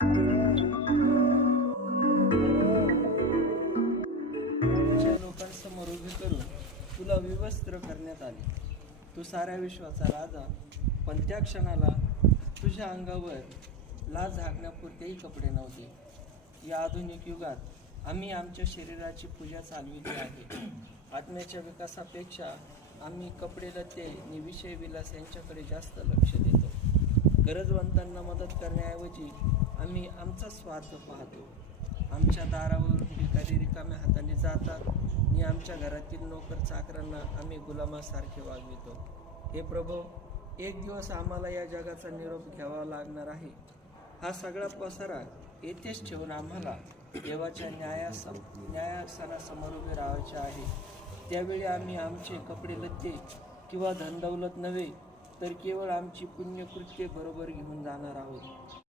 तुझ्या लोकांसमोर उभे करून तुला विवस्त्र करण्यात आले. तू साऱ्या विश्वाचा राजा पण त्या क्षणाला तुझ्या अंगावर लाज झाकण्यापुरतेही कपडे नव्हते. या आधुनिक युगात आम्ही आमच्या शरीराची पूजा चालविली आहे. आत्म्याच्या विकासापेक्षा आम्ही कपडे लते आणि विषय विलास यांच्याकडे जास्त लक्ष देतो. गरजवंतांना मदत करण्याऐवजी आम्ही आमचा स्वार्थ पाहतो. आमच्या दारावरून भिकारी रिकाम्या हाताने जातात. आणि आमच्या घरातील नोकर चाकरांना आम्ही गुलामासारखे वागवितो. हे प्रभू एक दिवस आम्हाला या जगाचा निरोप घ्यावा लागणार आहे. हा सगळा पसारा येथेच ठेवून आम्हाला देवाच्या न्यायास न्यायासनासमोर उभे राहायचे आहे. त्यावेळी आम्ही आमचे कपडे लत्ते किंवा धनदौलत नव्हे तर केवळ आमची पुण्यकृत्ये बरोबर घेऊन जाणार आहोत.